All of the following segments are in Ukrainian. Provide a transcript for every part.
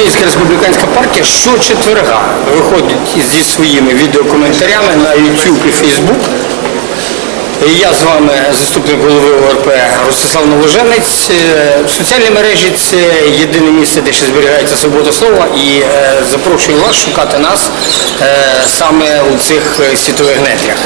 Українська республіканська партія щочетверга виходить зі своїми відеокоментарями на YouTube і Facebook. Я з вами заступник голови ОРП Ростислав Новоженець. Е, Соціальні мережі це єдине місце, де ще зберігається свобода слова, і е, запрошую вас шукати нас е, саме у цих світових нетрях.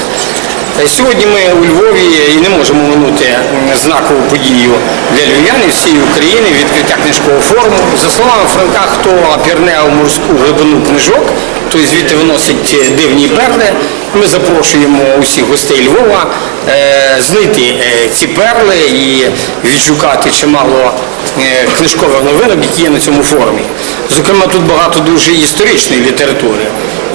Сьогодні ми у Львові і не можемо минути знакову подію для львів'ян і всієї України відкриття книжкового форуму. За словами Франка, хто пірне у морську глибину книжок, той звідти виносить е, дивні перли. Ми запрошуємо усіх гостей Львова е, знайти е, ці перли і відшукати чимало е, книжкових новинок, які є на цьому форумі. Зокрема, тут багато дуже історичної літератури.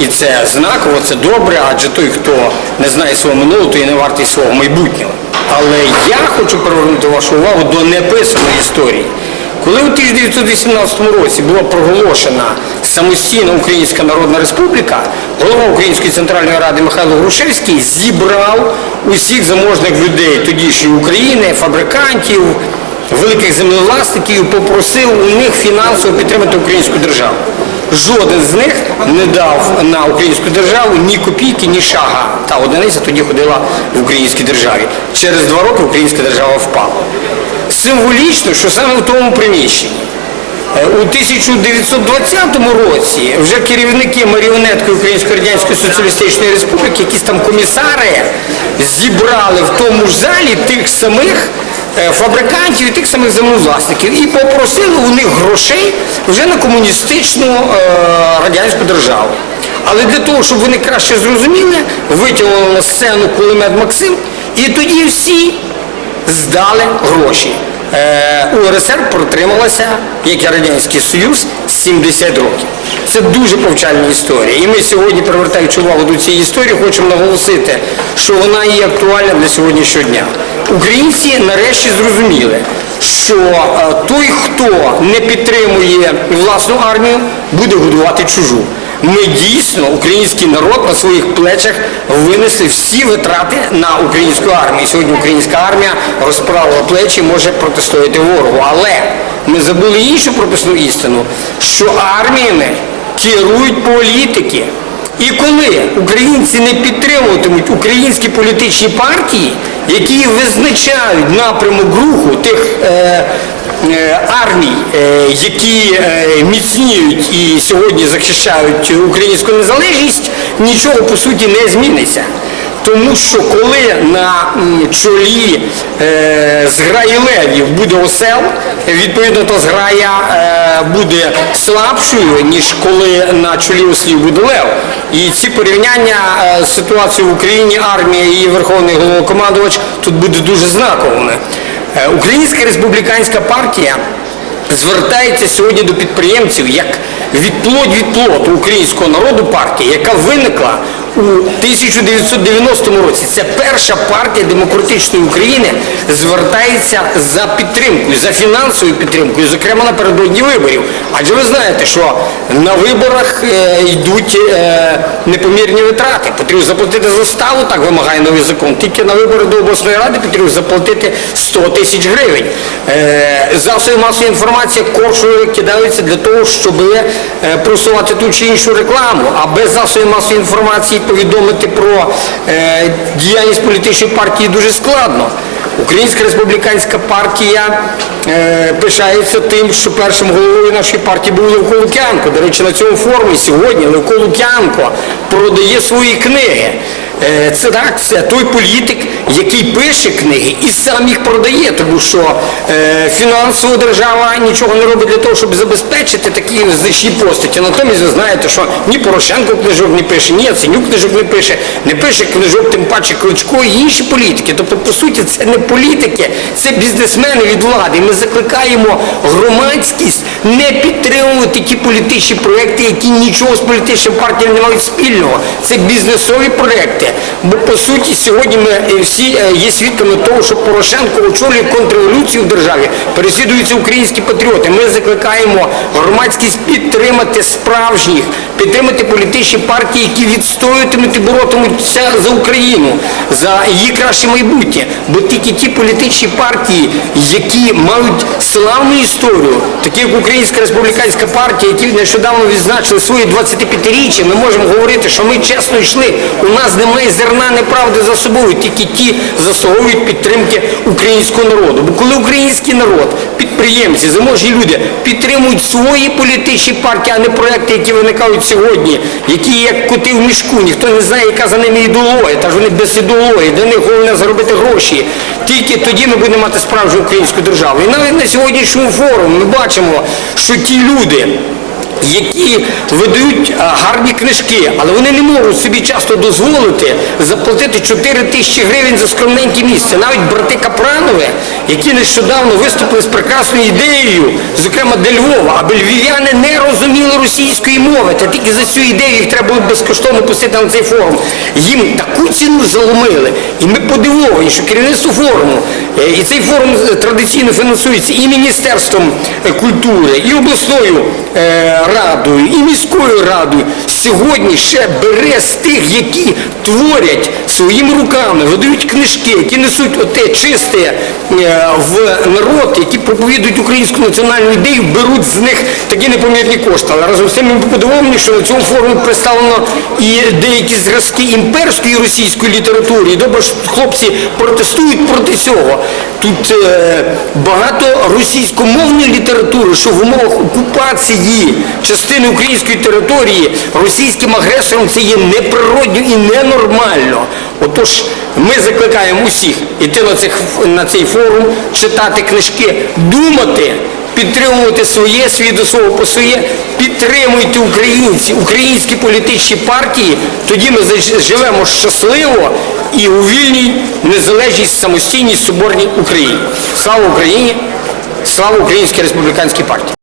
І це знаково, це добре, адже той, хто не знає свого минулого, той і не вартий свого майбутнього. Але я хочу привернути вашу увагу до неписаної історії. Коли у 1918 році була проголошена самостійна Українська Народна Республіка, голова Української Центральної Ради Михайло Грушевський зібрав усіх заможних людей тодішньої України, фабрикантів, великих землевласників, і попросив у них фінансово підтримати українську державу. Жоден з них не дав на українську державу ні копійки, ні шага. Та одиниця тоді ходила в українській державі. Через два роки українська держава впала. Символічно, що саме в тому приміщенні е, у 1920 році вже керівники маріонетки Української Радянської Соціалістичної Республіки, якісь там комісари, зібрали в тому ж залі тих самих е, фабрикантів і тих самих землевласників і попросили у них грошей вже на комуністичну е, радянську державу. Але для того, щоб вони краще зрозуміли, витягнули на сцену кулемет Максим, і тоді всі здали гроші. Е, УРСР протрималася, як і Радянський Союз, 70 років. Це дуже повчальна історія. І ми сьогодні, привертаючи увагу до цієї історії, хочемо наголосити, що вона є актуальна для сьогоднішнього дня. Українці нарешті зрозуміли, що е, той, хто не підтримує власну армію, буде годувати чужу. Ми дійсно, український народ на своїх плечах винесли всі витрати на українську армію. Сьогодні українська армія розправила плечі, може протистояти ворогу. Але ми забули іншу прописну істину, що арміями керують політики. І коли українці не підтримуватимуть українські політичні партії, які визначають напрямок руху тих е, армій, е, які е, міцніють і сьогодні захищають українську незалежність, нічого по суті не зміниться. Тому що коли на чолі е, зграї левів буде осел, відповідно то зграя е, буде слабшою, ніж коли на чолі ослів буде лев. І ці порівняння е, з ситуацією в Україні, армія і Верховний головнокомандувач тут буде дуже знаковими. Е, Українська республіканська партія звертається сьогодні до підприємців як відплоть від плоту українського народу партії, яка виникла у 1990 році. Це перша партія демократичної України звертається за підтримкою, за фінансовою підтримкою, зокрема напередодні виборів. Адже ви знаєте, що на виборах е, йдуть е, непомірні витрати. Потрібно заплатити заставу, так вимагає новий закон. Тільки на вибори до обласної ради потрібно заплатити 100 тисяч гривень. Е, засоби масової інформації коршою кидаються для того, щоб е, просувати ту чи іншу рекламу, а без засобів масової інформації повідомити про е, діяльність політичної партії дуже складно. Українська республіканська партія е, пишається тим, що першим головою нашої партії був Левко Лук'янко. До речі, на цьому форумі сьогодні Левко Лук'янко продає свої книги. Е, Це так, це той політик, який пише книги і сам їх продає, тому що е, фінансово держава нічого не робить для того, щоб забезпечити такі значні постаті. Натомість ви знаєте, що ні Порошенко книжок не пише, ні Яценюк книжок не пише, не пише книжок, тим паче Кличко і інші політики. Тобто, по суті, це не політики, це бізнесмени від влади. Ми закликаємо громадськість не підтримувати ті політичні проекти, які нічого з політичними партіями не мають спільного. Це бізнесові проекти. Бо по суті сьогодні ми е, всі е, є свідками того, що Порошенко очолює контрреволюцію в державі, переслідуються українські патріоти. Ми закликаємо громадськість підтримати справжніх, підтримати політичні партії, які відстоюватимуть і боротимуться за Україну, за її краще майбутнє. Бо тільки ті політичні партії, які мають славну історію, такі як Українська республіканська партія, які нещодавно відзначили своє 25-річчя, ми можемо говорити, що ми чесно йшли. У нас немає зерна неправди за собою, тільки ті заслуговують підтримки українського народу. Бо коли український народ, підприємці, заможні люди підтримують свої політичні партії, а не проекти, які виникають сьогодні, які як коти в мішку, ніхто не знає, яка за ними ідеологія, та ж вони без ідеології, для них головне заробити гроші. Тільки тоді ми будемо мати справжню українську державу. І навіть на сьогоднішньому форумі ми бачимо, що ті люди, які видають гарні книжки, але вони не можуть собі часто дозволити заплатити 4 тисячі гривень за скромненьке місце. Навіть брати Капранови, які нещодавно виступили з прекрасною ідеєю, зокрема для Львова, аби львів'яни не розуміли російської мови, та тільки за цю ідею їх треба було безкоштовно пустити на цей форум. Їм таку ціну заломили, і ми подивовані, що керівництво форуму, е, і цей форум е, традиційно фінансується і Міністерством е, культури, і обласною е, радою, і міською радою, сьогодні ще бере з тих, які творять своїми руками, видають книжки, які несуть оте чисте е, в народ, які проповідують українську національну ідею, беруть з них такі непомірні кошти. Але разом з тим ми подивовані, що на цьому форумі представлено і деякі зразки імперської російської літератури. І добре, що хлопці протестують проти цього. Тут е, багато російськомовної літератури, що в умовах окупації частини української території російським агресором це є неприродньо і ненормально. Отож, ми закликаємо усіх іти на, цих, на цей форум, читати книжки, думати, підтримувати своє, свій свого по своє, підтримуйте українці, українські політичні партії, тоді ми живемо щасливо і у вільній, незалежній, самостійній, соборній Україні. Слава Україні! Слава Українській республіканській партії!